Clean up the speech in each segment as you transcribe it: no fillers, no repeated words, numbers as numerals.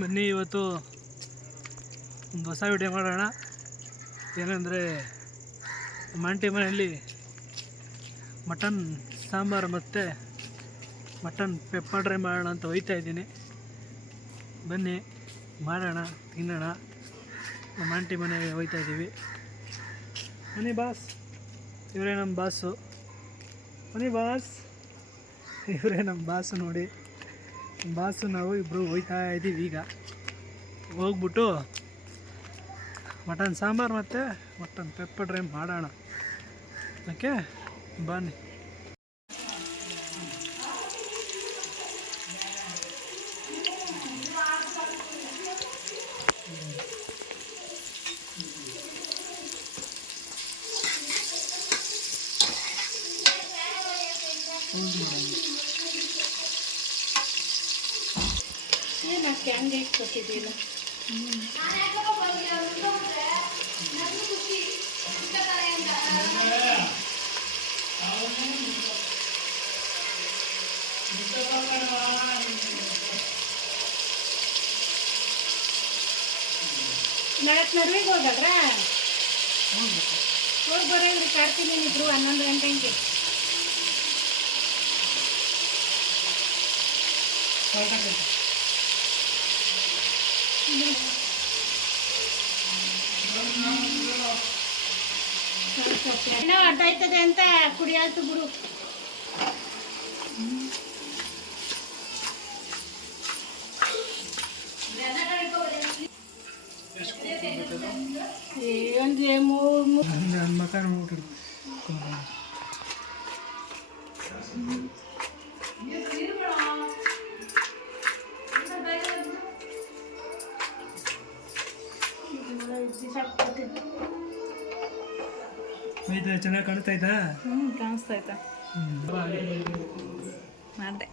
ಬನ್ನಿ ಇವತ್ತು ಒಂದು ಹೊಸ ವಿಡಿಯೋ ಮಾಡೋಣ. ಏನಂದರೆ ನಮ್ಮ ಆಂಟಿ ಮನೆಯಲ್ಲಿ ಮಟನ್ ಸಾಂಬಾರು ಮತ್ತು ಮಟನ್ ಪೆಪ್ಪರ್ ಡ್ರೈ ಮಾಡೋಣ ಅಂತ ಹೋಗ್ತಾ ಇದ್ದೀನಿ. ಬನ್ನಿ ಮಾಡೋಣ, ತಿನ್ನೋಣ. ನಮ್ಮ ಆಂಟಿ ಮನೆಗೆ ಹೋಗ್ತಾ ಇದ್ದೀವಿ. ಬನ್ನಿ ಬಾಸ್, ಇವರೇ ನಮ್ಮ ಬಾಸು. ಬನ್ನಿ ಬಾಸ್, ಇವರೇ ನಮ್ಮ ಬಾಸು. ನೋಡಿ ಬಾಸು, ನಾವು ಇಬ್ಬರು ಹೋಗ್ತಾ ಇದ್ದೀವಿ. ಈಗ ಹೋಗ್ಬಿಟ್ಟು ಮಟನ್ ಸಾಂಬಾರು ಮತ್ತು ಮಟನ್ ಪೆಪ್ಪರ್ ಡ್ರೈ ಮಾಡೋಣ. ಓಕೆ ಬನ್ನಿ. ಹಂಗೆ ಇಟ್ಕೊತಿದ್ದಿಲ್ಲ. ನಡುವಿಗೆ ಹೋಗಲ್ರ ಹೋಗಿ ಬರೋದ್ರಿ. ಕಾರ್ತೀನಿ ಇದ್ರು 11 ಗಂಟೆಗೆ. ಅಡ್ಡ ಆಯ್ತದೆ ಅಂತ ಕುಡಿಯಾತು ಬಿಡು. ಚೆನ್ನಾಗಿ ಕಾಣಿಸ್ತಾ ಇತ್ತಾ? ಕಾಣಿಸ್ತಾ ಆಯ್ತಾ? ಮಾಡಿದೆ.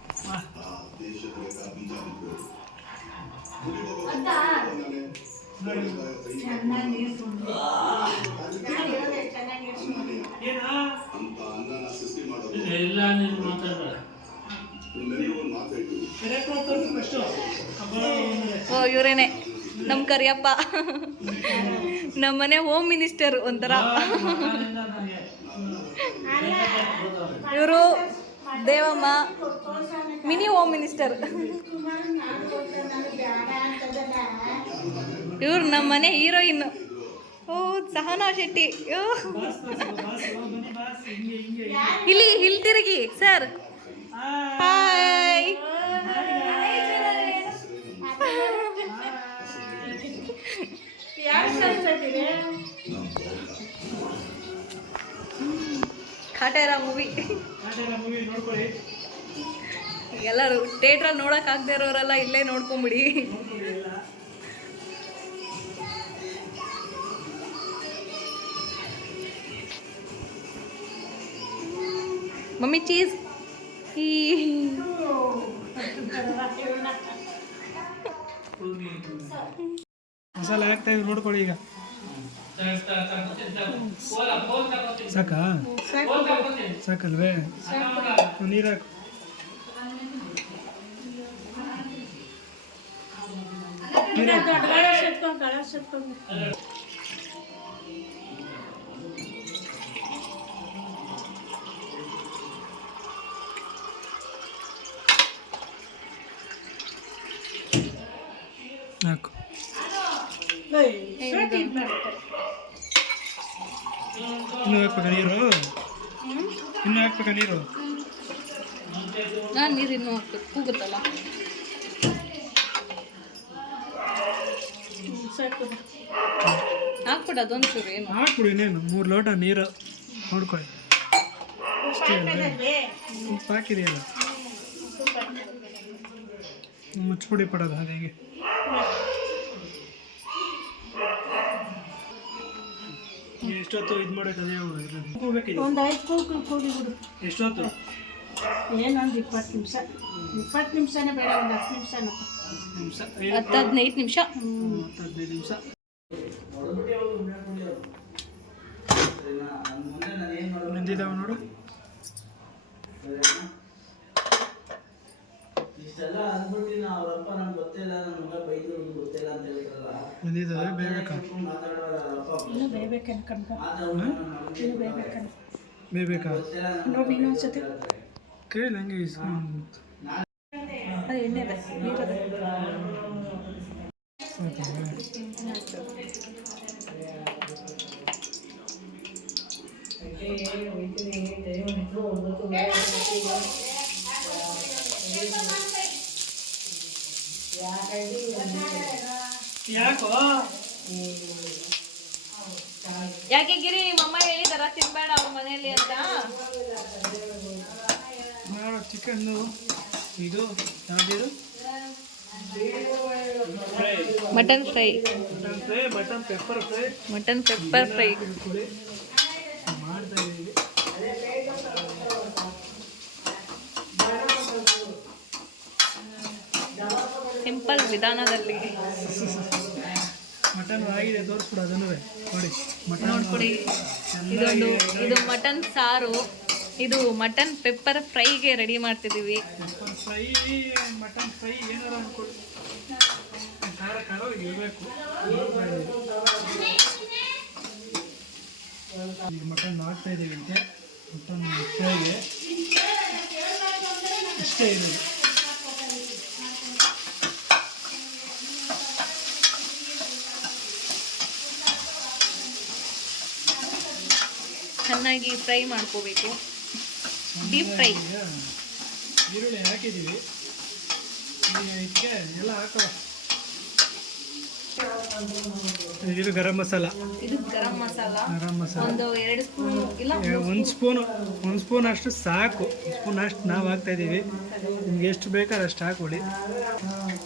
ಓ ಇವರೇನೆ ನಮ್ಮ ಕರಿಯಪ್ಪ, ನಮ್ಮನೆ ಹೋಮ್ ಮಿನಿಸ್ಟರ್ ಒಂಥರ. ಇವರು ದೇವಮ್ಮ, ಮಿನಿ ಹೋಮ್ ಮಿನಿಸ್ಟರ್. ಇವ್ರು ನಮ್ಮನೆ ಹೀರೋಯಿನ್. ಓ ಸಹನಾ ಶೆಟ್ಟಿ. ಇಲ್ಲಿ ತಿರುಗಿ ಸರ್. ಹಾಯ್. ಕಾಟೇರ ಮೂವಿ ಎಲ್ಲರೂ ಥಿಯೇಟ್ರಲ್ಲಿ ನೋಡಕ್ ಆಗದೆ ಇರೋರೆಲ್ಲ ಇಲ್ಲೇ ನೋಡ್ಕೊಂಬಿಡಿ. Mummy cheese. ಮಸಾಲೆ ಹಾಕ್ತಾ ಇವ್ರು ನೋಡ್ಕೊಳ್ಳಿ. ಈಗ ಸಾಕಾ? ಸಾಕಲ್ವೇ? ನೀರು ಹಾಕು. ಹಾಕು. ಇನ್ನು ಹಾಕ್ಬೇಕಾ ನೀರು? ಇನ್ನು ಹಾಕ್ಬೇಕಾ ನೀರು? ನಾನು ನೀರು ಇನ್ನೂ ಹಾಕ್ಬೇಕು, ಕೂಗುತ್ತಲ್ಲ. ಹಾಕ್ಬಿಡು ಅದೊಂದು ಚೂರು. ಏನು ಹಾಕ್ಬಿಡು, ಇನ್ನೇನು 3 ಲೋಟ ನೀರು ನೋಡ್ಕೊಳ್ಳಿ ಅಷ್ಟೇ. ಉಪ್ಪು ಹಾಕಿದೆಯಲ್ಲ, ಮುಚ್ಚಿಬಿಡಿ ಪಡೋದು ಹಾಗೆ. ಎಷ್ಟೊತ್ತು ಇದು ಮಾಡೋದು? ಅದೇ ಒಂದು 5 ಕೂಗಿಬಿಡು. ಎಷ್ಟೊತ್ತು? ಏನೊಂದು 20 ನಿಮಿಷ. 20 ನಿಮಿಷನೇ ಬೇಡ, ಒಂದು 10 ನಿಮಿಷ. 10-15 ನಿಮಿಷ. 15 ನಿಮಿಷ. ನಂದಿದ್ದಾವ ನೋಡು. ಇಷ್ಟೆಲ್ಲ ಅಂದ್ಬಿಟ್ಟು ಅವ್ರಪ್ಪ ನಮ್ಗೆ ಗೊತ್ತಿಲ್ಲ, ನನ್ನ ಮಗ ಬೈದ್ರು. ಬಂದಿದ್ದಾವೆ ಬೇಯಬೇಕಾ? ಇನ್ನೂ ಬೇಯಬೇಕೇನು ಕಣ್ಕ, ಇನ್ನೂ ಬೇಯಬೇಕೇನು ಬೇಯಬೇಕಾ? ನೋಡಿ ಇನ್ನೊಂದ್ಸತಿ ಕೇಳಿ ಹಂಗೆ ಇಸ್ಕೊಂಡು ಅದು ಎಣ್ಣೆ ನೀರದೆ ಯಾಕೋ ಯಾಕೆ ಗಿರಿ ನಿಮ್ಮ ಅಮ್ಮ ಹೇಳಿದಾರ ತಿನ್ಬೇಡ ಅವ್ರ ಮನೆಯಲ್ಲಿ ಅಂತ? ಮಾಡೋ ಚಿಕನ್ನು ಇದು ಯಾವುದಿದು? Mutton fry, mutton pepper fry. Mutton pepper fry ಮಾಡ್ತಾ ಇದ್ದೀವಿ. ಸಿಂಪಲ್ ವಿಧಾನದಲ್ಲಿ ಮಟನ್ ಆಗಿದೆ, ತೋರಿಸ್ಬಿಡು ಅದನ್ನು ನೋಡಿ. ಮಟನ್ ನೋಡ್ಕೊಡಿ, ಇದು ಮಟನ್ ಸಾರು, ಇದು ಮಟನ್ ಪೆಪ್ಪರ್ ಫ್ರೈಗೆ ರೆಡಿ ಮಾಡ್ತಿದ್ದೀವಿ. ಪೆಪ್ಪರ್ ಫ್ರೈ, ಮಟನ್ ಫ್ರೈ ಏನಾರು ಅಂದ್ಕೊಡಿ, ಖಾರ ಖಾರ ಇರಬೇಕು. ಈಗ ಮಟನ್ ಹಾಕ್ತಾ ಇದ್ದೀವಿ ಅಂತೆ. ಮಟನ್ ಫ್ರೈಗೆ ಇಷ್ಟೇ ಇರೋದು. ಚೆನ್ನಾಗಿ ಫ್ರೈ ಮಾಡ್ಕೋಬೇಕು, ಡೀಪ್ ಫ್ರೈ. ಈಗ ಈರುಳ್ಳಿ ಹಾಕಿದ್ದೀವಿ, ಈಗ ಇದಕ್ಕೆ ಎಲ್ಲ ಹಾಕೋ. ಇದು ಗರಂ ಮಸಾಲ, ಇದು ಗರಂ ಮಸಾಲ, ಗರಂ ಮಸಾಲ ಒಂದು 2 ಸ್ಪೂನ್ ಇಲ್ಲ ಒಂದು ಸ್ಪೂನ್ ಅಷ್ಟು ಸಾಕು. ಸ್ಪೂನ್ ಅಷ್ಟು ನಾವು ಹಾಕ್ತಾ ಇದ್ದೀವಿ, ನಿಮ್ಗೆ ಎಷ್ಟು ಬೇಕಾದ್ರೆ ಅಷ್ಟು ಹಾಕೊಳ್ಳಿ.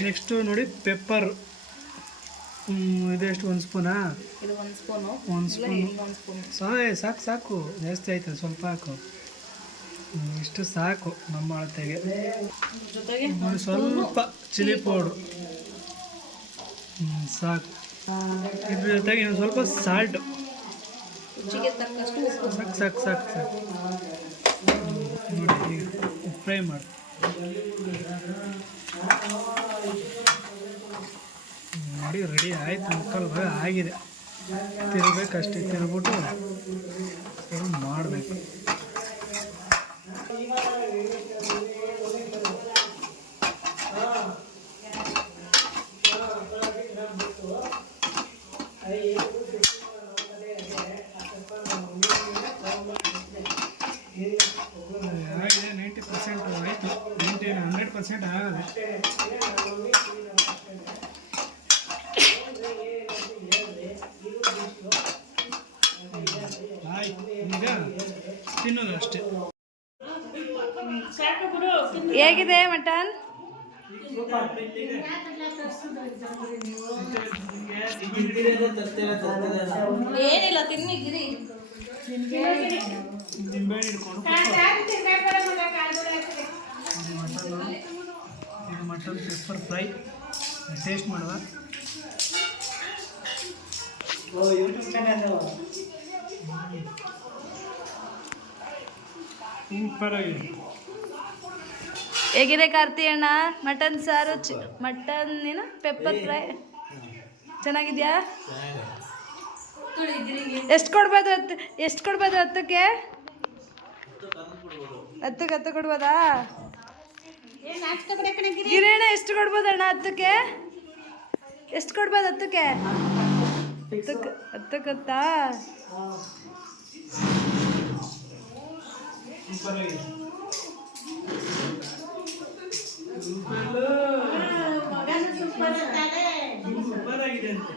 ನೆಕ್ಸ್ಟು ನೋಡಿ ಪೆಪ್ಪರ್, ಇದೆಷ್ಟು? 1 ಸ್ಪೂನಾ? ಇದು 1 ಸ್ಪೂನು, 1 ಸ್ಪೂನು ಸ್ಪೂನ್ ಸಾಕು, ಜಾಸ್ತಿ ಆಯ್ತದೆ, ಸ್ವಲ್ಪ ಹಾಕು. ಇಷ್ಟು ಸಾಕು ನಮ್ಮ ಅಳತೆಗೆ. ಜೊತೆಗೆ ನೋಡಿ ಸ್ವಲ್ಪ ಚಿಲ್ಲಿ ಪೌಡ್ರು ಸಾಕು. ಇದ್ರ ಜೊತೆಗೆ ಇನ್ನೊಂದು ಸ್ವಲ್ಪ ಸಾಲ್ಟು, ರುಚಿಗೆ ತಕ್ಕಷ್ಟು ಉಪ್ಪು. ಸಾಕು. ನೋಡಿ ಈಗ ಫ್ರೈ ಮಾಡಿ. ನೋಡಿ ರೆಡಿ ಆಯಿತು, ಮುಕ್ಕಾಲು ಭಾಗ ಆಗಿದೆ. ತಿರ್ಬೇಕಷ್ಟೇ, ತಿರ್ಬಿಟ್ಟು ಮಾಡಬೇಕು. ಆಗಿದೆ 90% ಆಯಿತು, 100% ಆಗದೆ. ಆಯ್ತು, ಈಗ ತಿನ್ನೋದು ಅಷ್ಟೇ. ಹೇಗಿದೆ ಮಟನ್? ಏನಿಲ್ಲ, ತಿನ್ನಿ ಗಿರಿ. ನಿಂಬೆಹಣ್ಣು ಹಿಡ್ಕೊಂಡು ಇದು ಮಟನ್ ಪೆಪ್ಪರ್ ಫ್ರೈ ಟೇಸ್ಟ್ ಮಾಡುವ. ಸೂಪರ್ ಆಗಿದೆ. ಹೇಗಿದೆ ಕಾರ್ತಿ ಅಣ್ಣ ಮಟನ್ ಸಾರು? ಮಟನ್ ಏನು ಪೆಪ್ಪರ್ ಫ್ರೈ ಚೆನ್ನಾಗಿದ್ಯಾ? ಎಷ್ಟು ಕೊಡ್ಬೋದು? 10ಕ್ಕೆ 10 ಕೊಡ್ಬೋದಾ? ಗಿರಣ ಎಷ್ಟು ಕೊಡ್ಬೋದು ಅಣ್ಣ? 10ಕ್ಕೆ ಎಷ್ಟು ಕೊಡ್ಬೋದು? 10ಕ್ಕೆ 10 ಗೊತ್ತಾ? ಸೂಪರ್ ಆಗಿದೆ. ಸೂಪರ್ ಆಗಿದೆ ಅಂತ.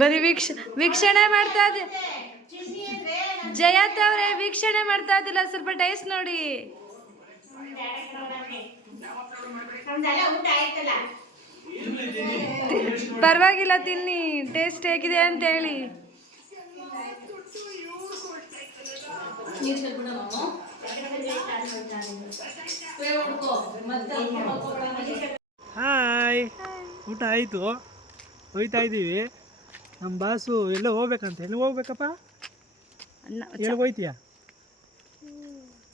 ಬರೀ ವೀಕ್ಷಣೆ ಮಾಡ್ತಾ ಇದ್ದೆ. ಜಯತ್ ಅವರೇ ವೀಕ್ಷಣೆ ಮಾಡ್ತಾ ಇದ್ದಿಲ್ಲ, ಸ್ವಲ್ಪ ಟೇಸ್ಟ್ ನೋಡಿ. ಪರವಾಗಿಲ್ಲ, ತಿನ್ನಿ, ಟೇಸ್ಟ್ ಹೇಗಿದೆ ಅಂತ ಹೇಳಿ. ಹಾಯ್, ಊಟ ಆಯಿತು, ಹೋಯ್ತಾ ಇದ್ದೀವಿ. ನಮ್ಮ ಬಾಸು ಎಲ್ಲೋ ಹೋಗ್ಬೇಕಂತ. ಎಲ್ಲಿ ಹೋಗ್ಬೇಕಪ್ಪ? ಅನ್ನ ಎಲ್ಲಿ ಹೋಯ್ತೀಯ?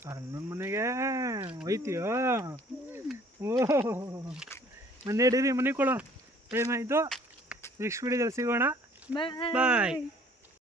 ಅಣ್ಣನ ಮನೆಗೆ ಹೋಯ್ತೀಯೋ? ಓಹ್ ಮನೆ ಹಿಡೀರಿ, ಮನೆ ಕೊಡೋ. ಟೈಮ್ ಆಯಿತು. ನೆಕ್ಸ್ಟ್ ವಿಡಿಯೋದಲ್ಲಿ ಸಿಗೋಣ. ಬಾಯ್.